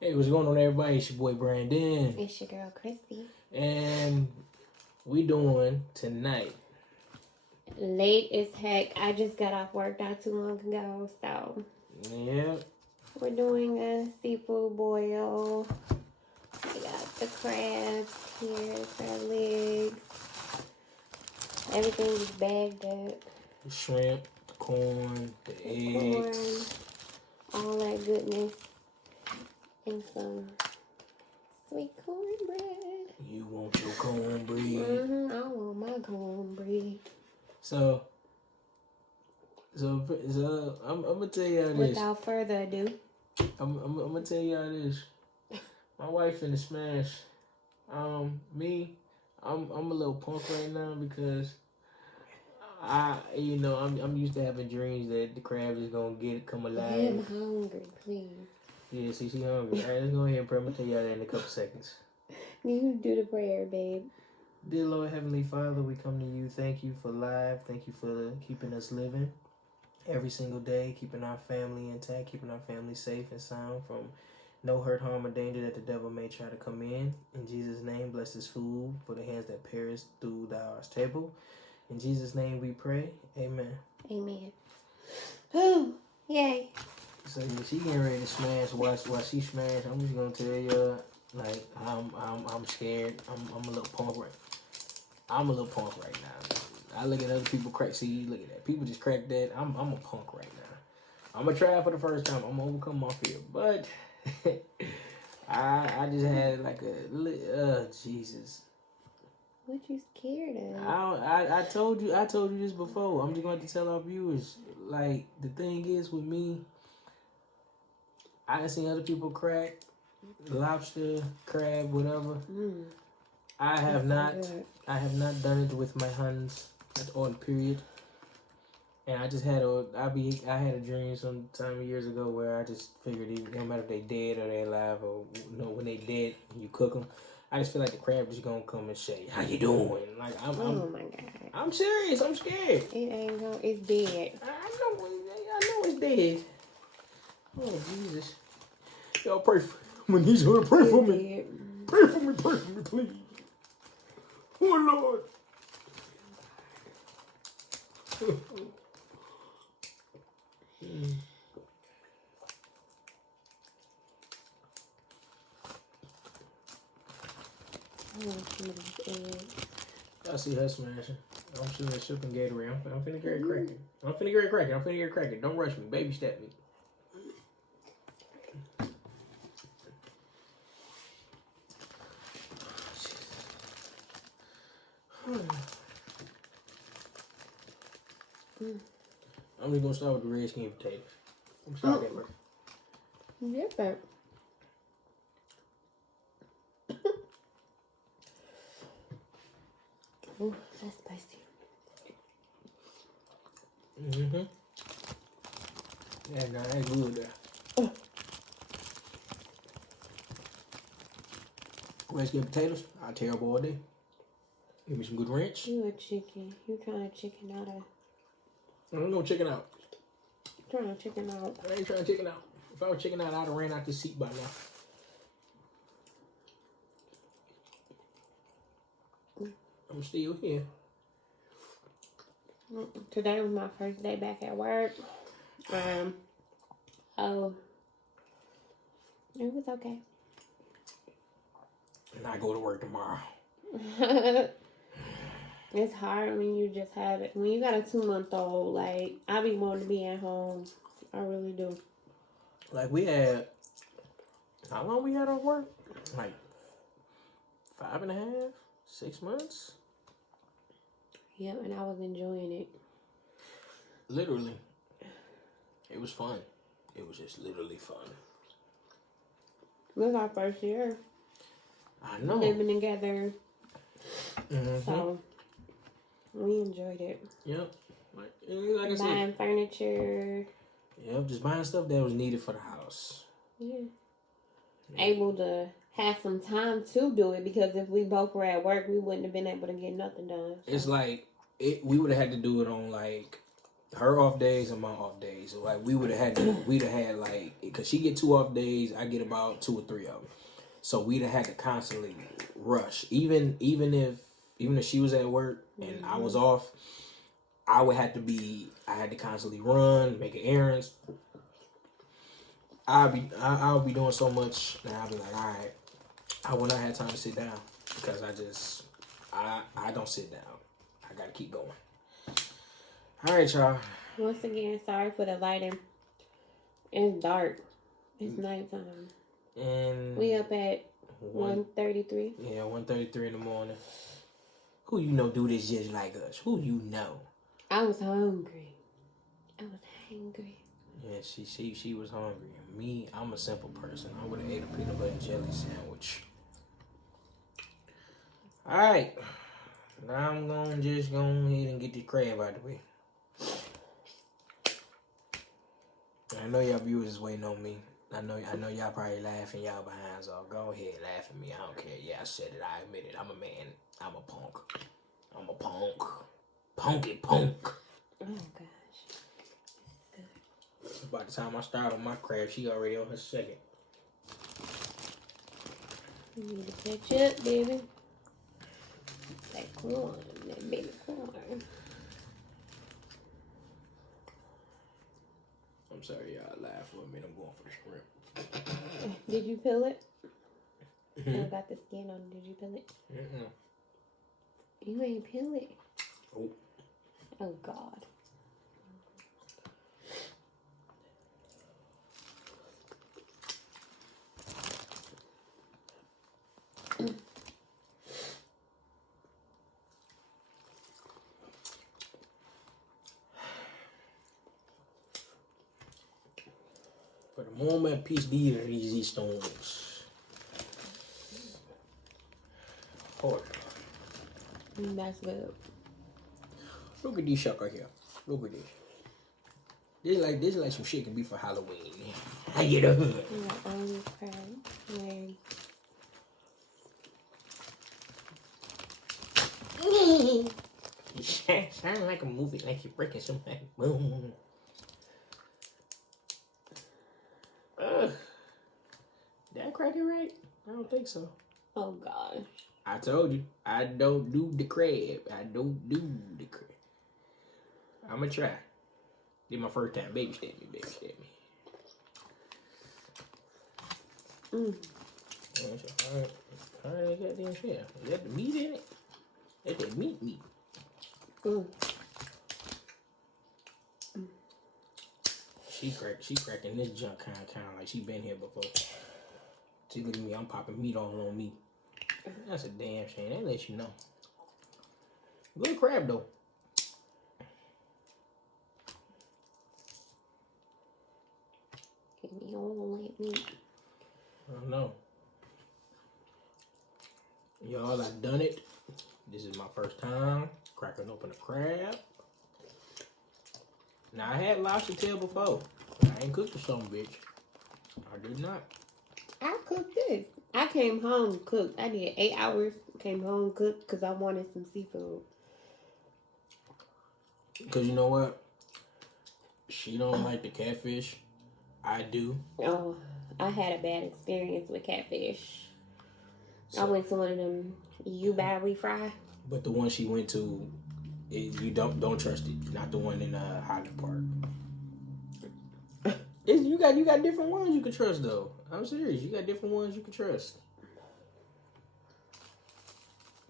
Hey, what's going on, everybody? It's your boy Brandon, It's your girl Christy. and we doing tonight. Late as heck. I just got off work not too long ago, so Yeah, we're doing a seafood boil. We got the crabs here, crab legs. Everything is bagged up. the shrimp, the corn, the eggs. Corn, all that goodness, and some sweet cornbread. You want your cornbread? I want my cornbread. So I'm gonna tell y'all this. Without further ado, I'm gonna tell y'all this. My wife in the smash. Me, I'm a little punk right now because I'm used to having dreams that the crab is gonna come alive. I'm hungry, please. Yeah, see, she hungry. All right, let's go ahead and pray. I'm gonna tell y'all that in a couple seconds. You do the prayer, babe. Dear Lord, Heavenly Father, we come to you. Thank you for life. Thank you for keeping us living every single day, keeping our family intact, keeping our family safe and sound from no hurt, harm, or danger that the devil may try to come in. In Jesus' name, bless this food for the hands that perish through our table. In Jesus' name we pray. Amen. Amen. Whew. Yay. So yeah, she getting ready to smash. While she smash, I'm just gonna tell you, like I'm scared. I'm a little punk right. I'm a little punk right now. I look at other people crack. See, look at that. People just crack that. I'm a punk right now. I'm gonna try it for the first time. I'm gonna overcome my fear, but I just had like Jesus. What you scared of? I told you this before. I'm just going to tell our viewers. Like, the thing is with me, I done seen other people crack lobster, crab, whatever. I have not. I have not done it with my hands at all. Period. And I just had I had a dream some time years ago where I just figured it don't matter if they dead or they alive or when they dead and you cook them. I just feel like the crab just gonna come and say, "How you doing?" Like oh my God. I'm serious. I'm scared. It ain't gonna. It's dead. I know it's dead. Oh Jesus! Y'all pray for me. I'm gonna need y'all to pray for me. Dead. Pray for me, please. Oh Lord. I see her smashing. I'm sure that shipping Gatorade. I'm finna get it cracking. I'm finna get it cracking. Don't rush me. Baby step me. I'm just gonna start with the red skin potatoes. I'm sorry, that first. Different. Oh, that's spicy. Yeah, no, that's good there. Red skin potatoes, I'll tear up all day. Give me some good ranch. You a chicken. You trying to chicken out of... I'm no chicken out. Trying to chicken out. I ain't trying to chicken out. If I was chicken out, I'd have ran out this seat by now. I'm still here. Today was my first day back at work. Oh, it was okay. And I go to work tomorrow. It's hard when you just have it. When you got a 2-month-old, like, I be wanting to be at home. I really do. Like, we had, how long we had on work? Like, 5.5, 6 months? Yeah, and I was enjoying it. Literally. It was fun. It was just literally fun. It was our first year. I know. Living together. So, we enjoyed it. Yep. Like I said. Buying furniture. Yep, just buying stuff that was needed for the house. Yeah. Able to have some time to do it because if we both were at work, we wouldn't have been able to get nothing done. So. It's like, we would have had to do it on, like, her off days and my off days. So, like we'd have had like, cause she get 2 off days, I get about 2 or 3 of them. So we'd have had to constantly rush. Even if she was at work and I was off, I had to constantly run, making errands. I'll be doing so much and I'll be like, all right, I will not have time to sit down because I don't sit down. I gotta keep going. All right, y'all. Once again, sorry for the lighting. It's dark. It's nighttime. And We up at 1:33. Yeah, 1:33 in the morning. Who you know do this just like us? Who you know? I was hungry. Yeah, she was hungry. Me, I'm a simple person. I would have ate a peanut butter and jelly sandwich. All right, now I'm gonna just go ahead and get the crab out of the way. I know y'all viewers is waiting on me. I know y'all probably laughing y'all behinds off. Go ahead, laugh at me. I don't care. Yeah, I said it. I admit it. I'm a man. I'm a punk. I'm a punk. Punky punk. Oh gosh. By the time I start on my crab, she already on her second. You need to catch up, baby. That corn, that baby corn. I'm sorry, y'all laugh for a minute. I'm going for the shrimp. Did you peel it? I got the skin on it. Did you peel it? You ain't peel it. Oh. Oh God. For the moment, peace be to these stones. Hold on. That's good. Look at these sucker here. Look at this. This like some shit can be for Halloween. How you doing? Yeah, orange crab. Where? It sounds like a movie, like you're breaking something. Boom. Did I crack it right? I don't think so. Oh gosh. I told you, I don't do the crab. I don't do the crab. I'ma try. Did my first time. Baby step me. Alright, goddamn shit. Is that the meat in it? That's that meat. She cracking this junk kind of like she been here before. See, look at me, I'm popping meat all on me. That's a damn shame. That lets you know. Good crab though. Give me all like meat. I don't know. Y'all, I done it. This is my first time cracking open a crab. Now, I had lobster tail before. I ain't cooked the son of a bitch. I did not. I cooked this. I came home cooked. I did 8 hours. Came home cooked because I wanted some seafood. Because you know what? She don't like the catfish. I do. Oh, I had a bad experience with catfish. So, I went to one of them You Badly Fry. but the one she went to, you don't trust it. Not the one in Highland Park. You got different ones you can trust though. I'm serious. You got different ones you can trust.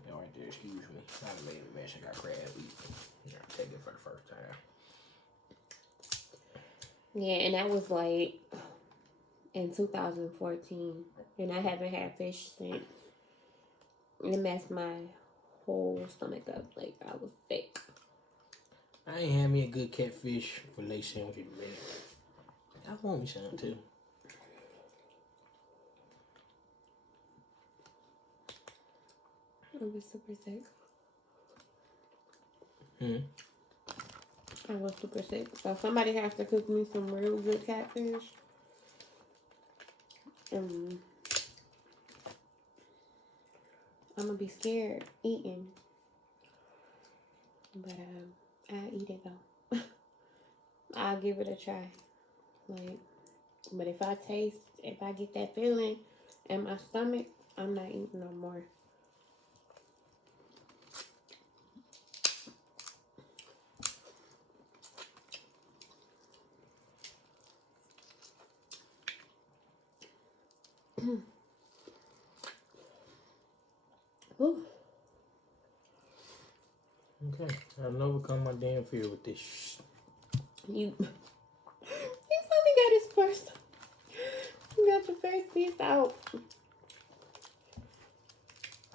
Yeah, right there. Excuse me. I made a mess. I got crab meat. Yeah, take it for the first time. Yeah, and that was like in 2014, and I haven't had fish since. It messed my whole stomach up. Like I was sick. I ain't had me a good catfish fillet sandwich in a minute. I want me some too. I was super sick. I was super sick. So somebody has to cook me some real good catfish. I'm gonna be scared eating. But I eat it though. I'll give it a try. Like, but if I get that feeling in my stomach, I'm not eating no more. Ooh. Okay, I'll overcome my damn fear with this. You finally got his first. You got your first piece out.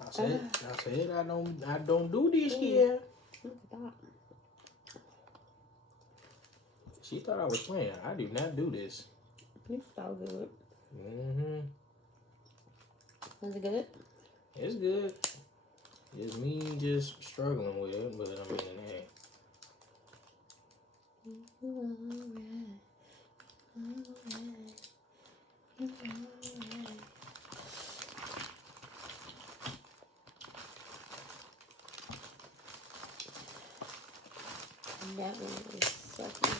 I said I don't do this here. Stop. She thought I was playing. I do not do this. It's so good. Was it good? It's good. It's me just struggling with it, but I mean, hey. That one is sucky.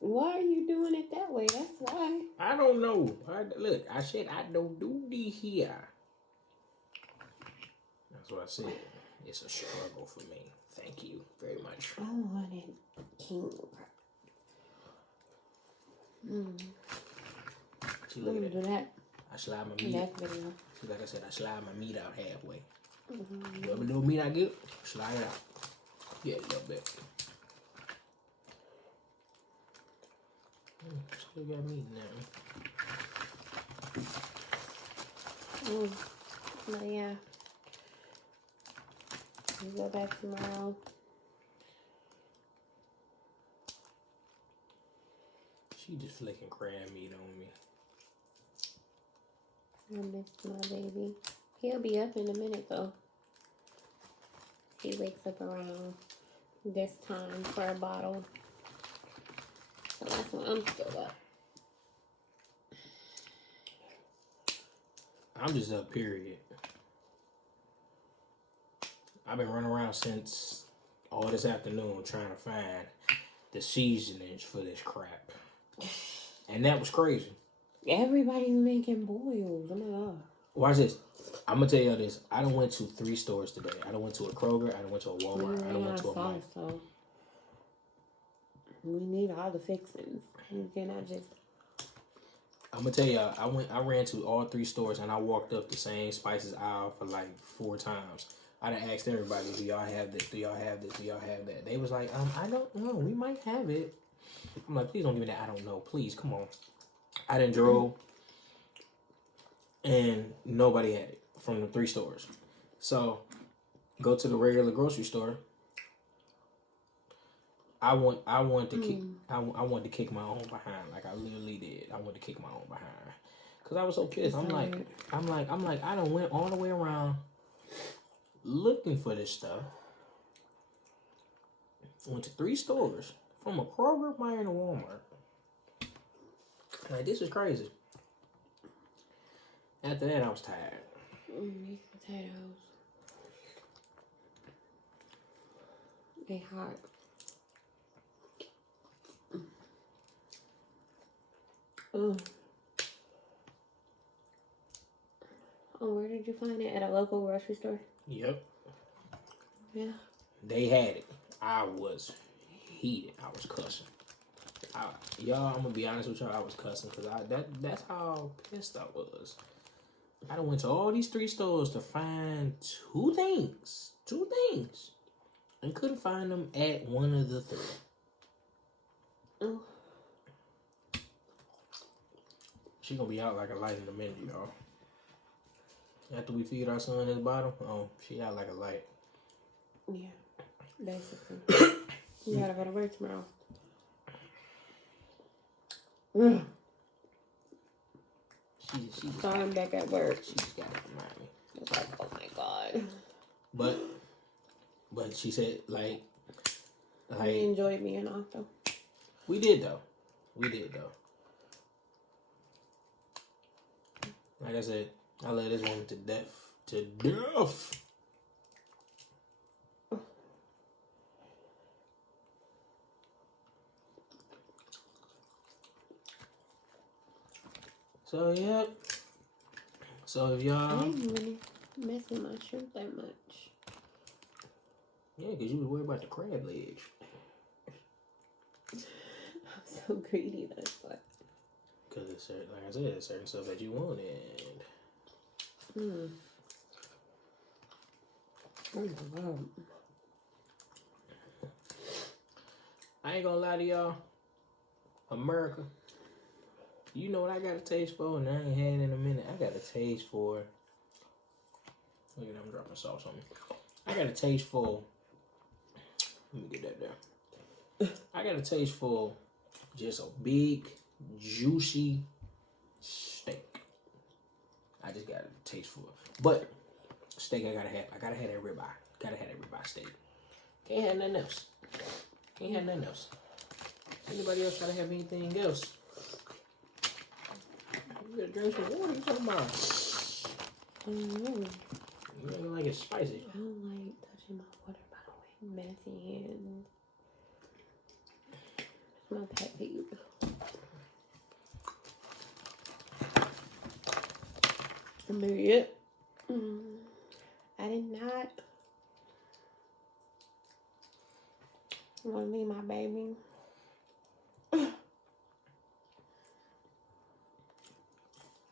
Why are you doing it that way? That's why. I don't know. Look, I said I don't do this here. That's what I said. It's a struggle for me. Thank you very much. I wanted king. See, look at do that. I slide my meat. That video. See, like I said, I slide my meat out halfway. Whatever little meat I get, slide it out. Yeah, a little bit. Still got meat in there. But yeah. We go back tomorrow. She just flicking crab meat on me. I missed my baby. He'll be up in a minute though. He wakes up around this time for a bottle. So that's when I'm still up. I'm just up, period. I've been running around since all this afternoon trying to find the seasonings for this crap. And that was crazy. Everybody's making boils. Oh my god. Watch this. I'm going to tell you this. I done went to 3 stores today. I done went to a Kroger. I done went to a Walmart. I done went to a Mike. So we need all the fixings. You cannot just... I'm gonna tell y'all, I ran to all 3 stores and I walked up the same spices aisle for like 4 times. I done asked everybody, do y'all have this? Do y'all have this? Do y'all have that? They was like, I don't know. We might have it. I'm like, please don't give me that. I don't know. Please, come on. I done drove and nobody had it from the 3 stores. So go to the regular grocery store. I want to kick. I wanted to kick my own behind, like I literally did. I wanted to kick my own behind, cause I was so pissed. I'm like, I done went all the way around looking for this stuff. Went to 3 stores, from a Kroger, Meijer, and a Walmart. Like, this is crazy. After that, I was tired. These potatoes. They hot. Oh, where did you find it? At a local grocery store? Yep. Yeah. They had it. I was heated. I was cussing. Y'all, I'm gonna be honest with y'all. I was cussing because that's how pissed I was. I done went to all these 3 stores to find 2 things, and couldn't find them at one of the 3. Oh. She gonna be out like a light in a minute, y'all. After we feed our son his bottle, she out like a light. Yeah, basically. You gotta go to work tomorrow. So I'm back at work. She just got to remind me. It's like, oh my god. But she said like we enjoyed being off though. We did though. We did though. Like I said, I love this woman to death. To death. So yeah. So if I y'all, didn't really mess with my shrimp that much. yeah, cause you was worried about the crab legs. I'm so greedy. That's why. Cause it's certain, like I said, it's certain stuff that you wanted. Oh my god. I ain't gonna lie to y'all. America, you know what I got a taste for, and I ain't had it in a minute. I got a taste for. Look at them dropping sauce on me. I got a taste for. Let me get that there. I got a taste for just a big, juicy steak. I just got a taste for it. But steak I gotta have. I gotta have that ribeye. Gotta have that ribeye steak. Can't have nothing else. Can't have nothing else. Anybody else gotta have anything else? You gotta drink some water. You talking about? I don't know. You ain't like it's spicy. I don't like touching my water by the way. Messy hands. It's my pet peeve. But yeah. I did not want to leave my baby. That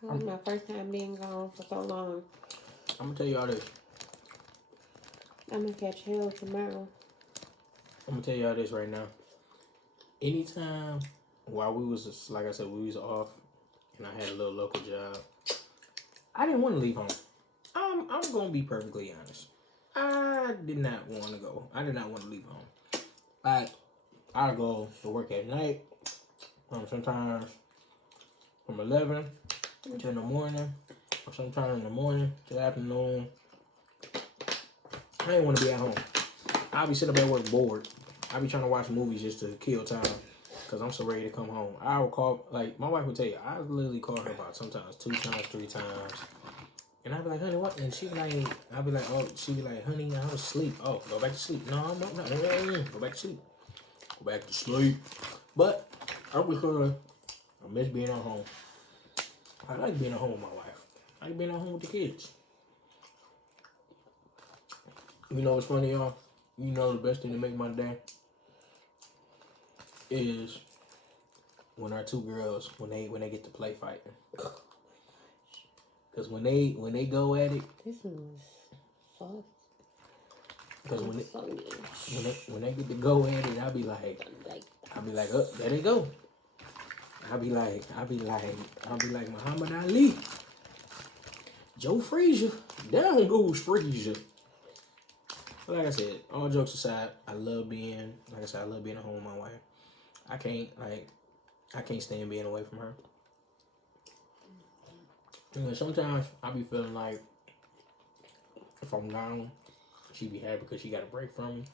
was my first time being gone for so long. I'm gonna tell y'all this. I'm gonna catch hell tomorrow. I'm gonna tell y'all this right now. Anytime while we was just, like I said, we was off, and I had a little local job, I didn't want to leave home. I'm gonna be perfectly honest. I did not want to go. I did not want to leave home. I go to work at night. Sometimes from 11 to in the morning, or sometime in the morning to the afternoon. I didn't want to be at home. I'll be sitting up at work bored. I'll be trying to watch movies just to kill time because I'm so ready to come home. I will call, like, my wife would tell you, I literally call her about sometimes 2 times, 3 times. And I'd be like, honey, what? And she'd be like, I'd be like, oh, she'd be like, honey, I was asleep. Oh, go back to sleep. No, I'm not. Go back to sleep. Go back to sleep. But I because I miss being at home. I like being at home with my wife. I like being at home with the kids. You know what's funny, y'all? You know the best thing to make my day is when our 2 girls when they get to play fighting. Cause when they go at it, This one was soft. Cause when So they get to go at it, I'll be like, oh, there they go. I'll be like Muhammad Ali, Joe Frazier, down goes Frazier. But like I said, all jokes aside, I love being at home with my wife. I can't stand being away from her. You know, sometimes I be feeling like if I'm gone, she be happy because she got a break from me.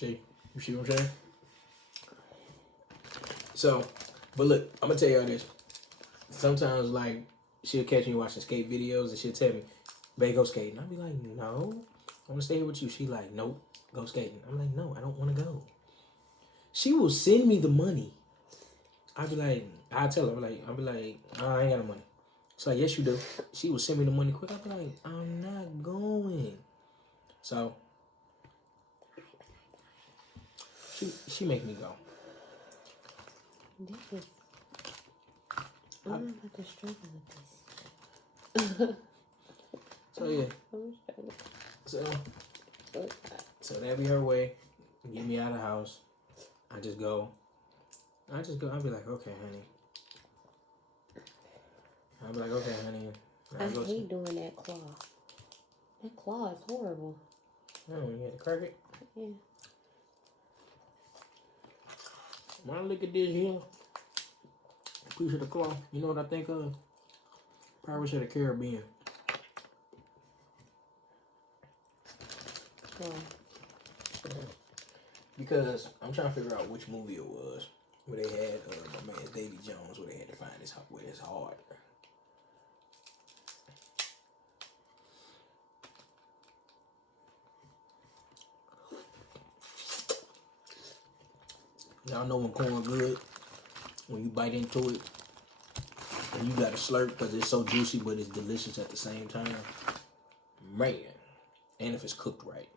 You see what I'm saying? So, but look, I'm gonna tell y'all this. Sometimes, like, she'll catch me watching skate videos and she'll tell me, babe, go skating. I'll be like, no, I wanna stay here with you. She like, nope, go skating. I'm like, no, I don't wanna go. She will send me the money. I'll be like, I'll tell her, I'll be like, oh, I ain't got no money. She's like, yes, you do. She will send me the money quick. I'll be like, I'm not going. So, she make me go. this is, I'm about to struggle with this. So yeah. So that be her way. Get me out of the house. I just go. I'll be like, okay, honey. I'll be like, okay, honey. I hate doing that claw. That claw is horrible. Oh, you had to crack it? Yeah. When I look at this here, piece of the claw, you know what I think of? Pirates of the Caribbean. Oh. Because I'm trying to figure out which movie it was where they had my man Davy Jones, where they had to find his heart. Y'all know when corn good, when you bite into it, and you gotta slurp because it's so juicy, but it's delicious at the same time. Man, and if it's cooked right.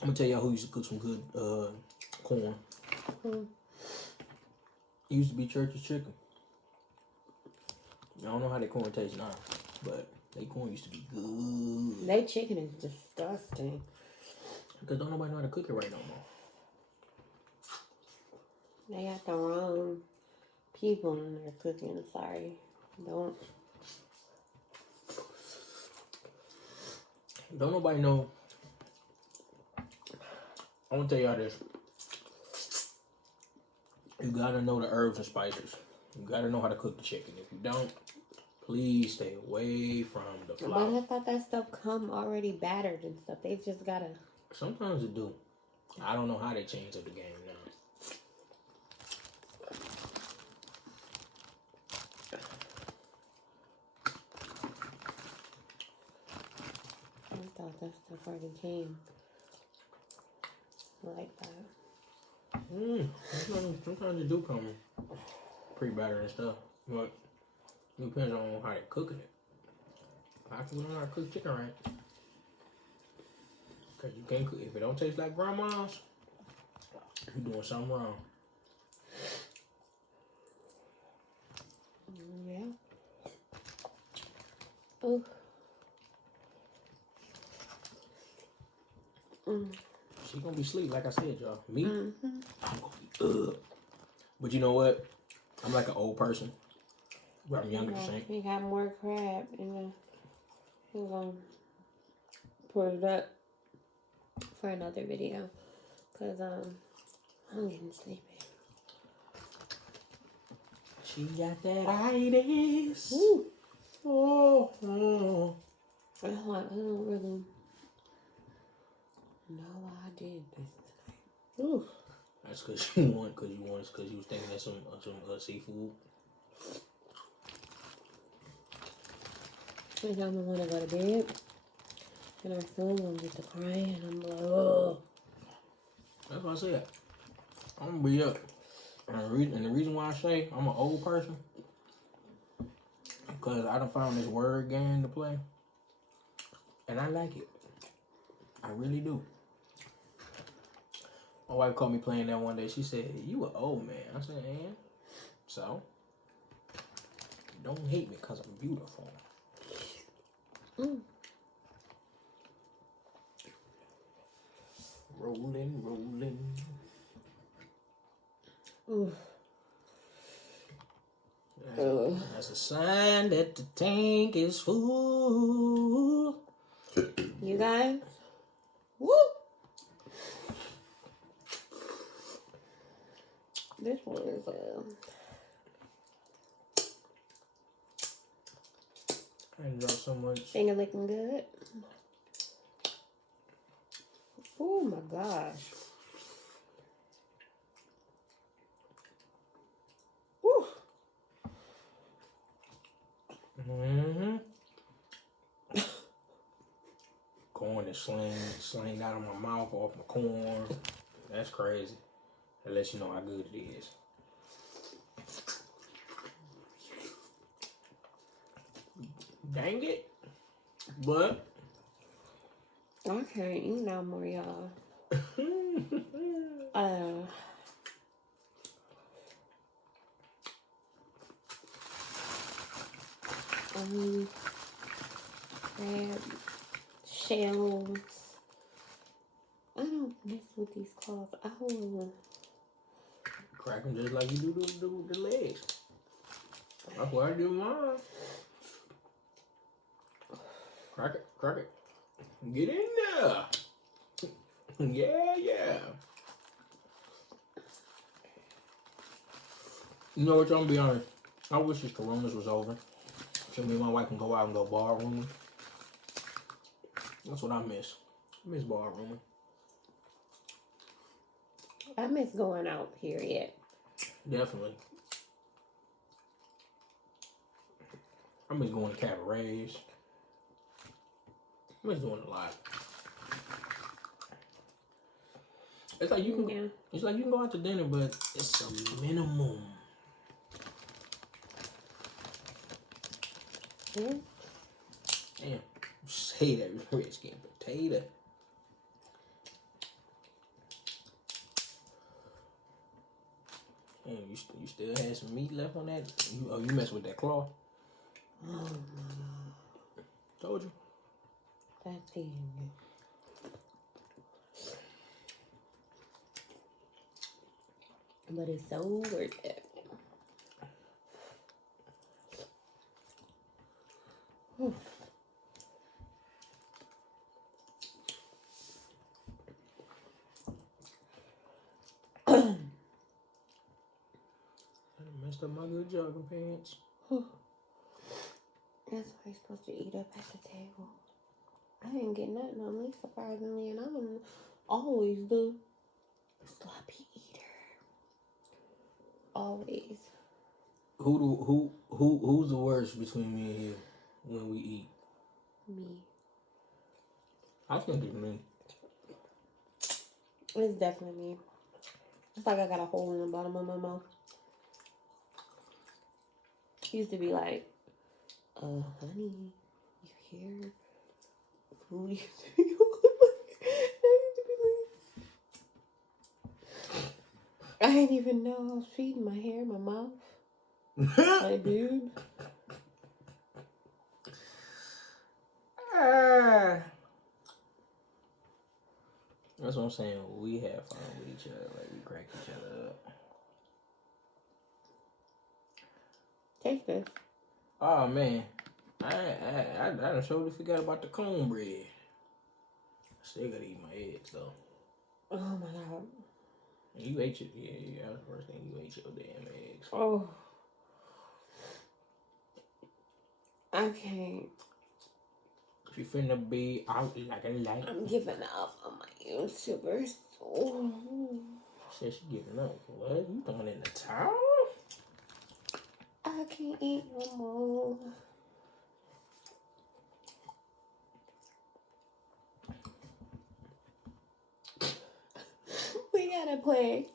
I'm gonna tell y'all who used to cook some good corn. Mm. It used to be Church's Chicken. I don't know how their corn tastes now, but their corn used to be good. They chicken is disgusting. Because don't nobody know how to cook it right no more. They got the wrong people in their cooking. Sorry. Don't. Don't nobody know. I want to tell y'all this. You gotta know the herbs and spices. You gotta know how to cook the chicken. If you don't, please stay away from the flour. But I thought that stuff come already battered and stuff. They just gotta. Sometimes it do. I don't know how they changed up the game now. I thought that stuff already came like that. Sometimes it do come pre-battered and stuff. But it depends on how they're cooking it. I can learn how to cook chicken right. Because you can't cook. If it don't taste like grandma's, you're doing something wrong. Yeah. Oh. She gonna be asleep, like I said, y'all. Me, Mm-hmm. I'm gonna be But you know what? I'm like an old person. But I'm younger, Saint. He got more crab and we're gonna put it up for another video. Cause I'm getting sleepy. She got that itis. Woo. Oh. I don't really know why I did this tonight. Ooh. That's because you was thinking of some seafood. And I'm gonna wanna go to bed. And our son gonna get to crying and I'm like, oh. That's what I said. I'm gonna be up. And the reason why I say I'm an old person, because I done found this word game to play. And I like it. I really do. My wife called me playing that one day. She said, "You an old man." I said, "And so? Don't hate me because I'm beautiful." Mm. Rolling. Ooh. That's a sign that the tank is full. You guys? Woo! This one is I enjoy so much. finger looking good. Oh my gosh. Woo! Mm-hmm. Corn is sling out of my mouth off my corn. That's crazy. That lets you know how good it is. Dang it. But I can't eat no more, y'all. Crab shells. I don't mess with these claws. I will. crack them just like you do the legs. That's what I do with mine. Crack it. Get in there. Yeah. You know what, y'all, I'm gonna be honest. I wish this Coronas was over. So me and my wife can go out and go bar rooming. That's what I miss. I miss ballrooming. I miss going out, period. Definitely. I miss going to cabarets. I miss doing a lot. It's like you can. Yeah. It's like you can go out to dinner, but it's a minimum. Yeah. Damn, say that red skin potato. Damn, you still had some meat left on that? You mess with that claw? Oh my God. Told you. That's feeding me. But it's so worth it. I messed up my good jogging pants. That's why you're supposed to eat up at the table. I didn't get nothing on me, surprisingly, and I'm always the sloppy eater. Always. Who's the worst between me and you when we eat? Me. I think it's me. It's definitely me. It's like I got a hole in the bottom of my mouth. Used to be like, honey, you here? Food used to be I didn't even know I was feeding my hair, my mouth. My dude. That's what I'm saying. We have fun with each other. Like, we crack each other up. Taste this. Oh, man. I done totally forgot about the cornbread. Still gotta eat my eggs, though. Oh, my God. You ate your... Yeah, that was the first thing. You ate your damn eggs. Oh. I can't. She finna be out like a light. I'm giving up on my YouTubers. Oh. Said she giving up. What? You throwing in the towel? I can't eat no more. We gotta play.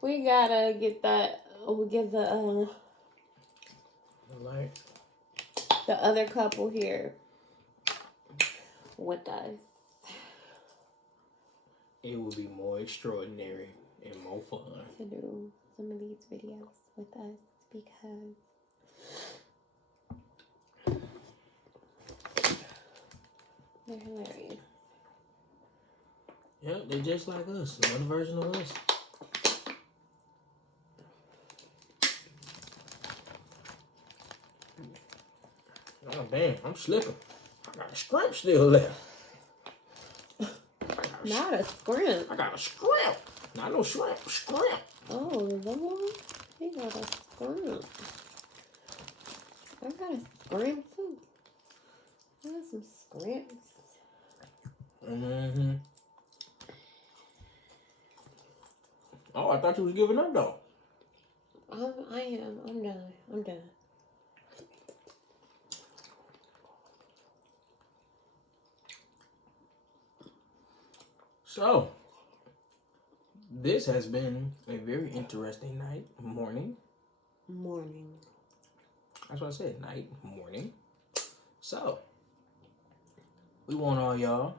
We gotta get that. We get the Like, the other couple here with us. it would be more extraordinary and more fun To do some of these videos with us because they're hilarious. Yeah, they're just like us. Another version of us. Oh, damn. I'm slipping. I got a scrimp still left. Not a scrimp. I got a scrimp. Not no shrimp. Scrimp. Oh, Lord. He got a scrimp. I got a scrimp too. I got some scrimps. Mm-hmm. Oh, I thought you was giving up, though. I am. I'm done. I'm done. So, this has been a very interesting night, morning. Morning. That's what I said, night, morning. So, we want all y'all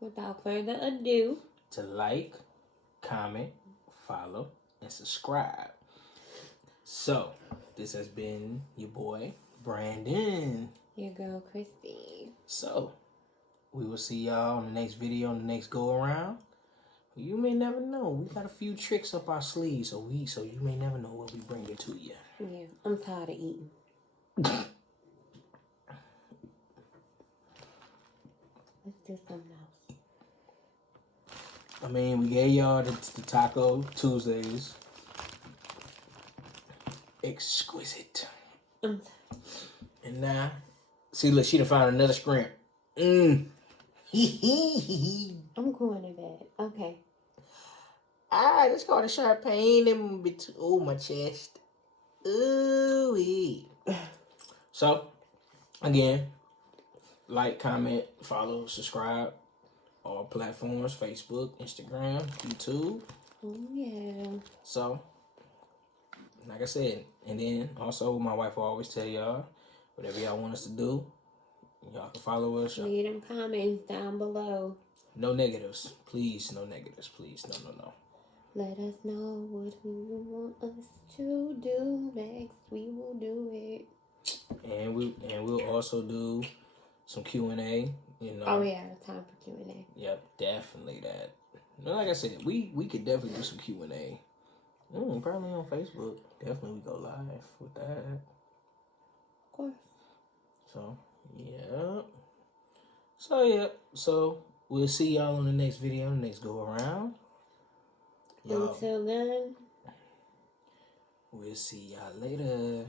Without further ado, to like, comment, follow, and subscribe. So, this has been your boy, Brandon. your girl Christy. So, we will see y'all in the next video, on the next go around. You may never know. We got a few tricks up our sleeves, so you may never know what we bring it to you. Yeah, I'm tired of eating. Let's do something else. I mean, we gave y'all the Taco Tuesdays. Exquisite. I'm And now, see, look, she done found another scrimp. Mmm. I'm going to bed. Okay. Alright, let's call the sharp pain in my chest. Ooh. So, again, like, comment, follow, subscribe. All platforms, Facebook, Instagram, YouTube. Oh, yeah. So, like I said, and then also my wife will always tell y'all, whatever y'all want us to do, y'all can follow us. Leave them comments down below. No negatives. Please, no negatives. Please, no. Let us know what you want us to do next. We will do it. And we'll also do some Q&A. You know. Oh yeah, time for Q&A. Yep, definitely that. Like I said, we could definitely do some Q&A. Probably on Facebook. Definitely we go live with that. Of course. So yeah. So we'll see y'all on the next video, the next go around. Until then, we'll see y'all later.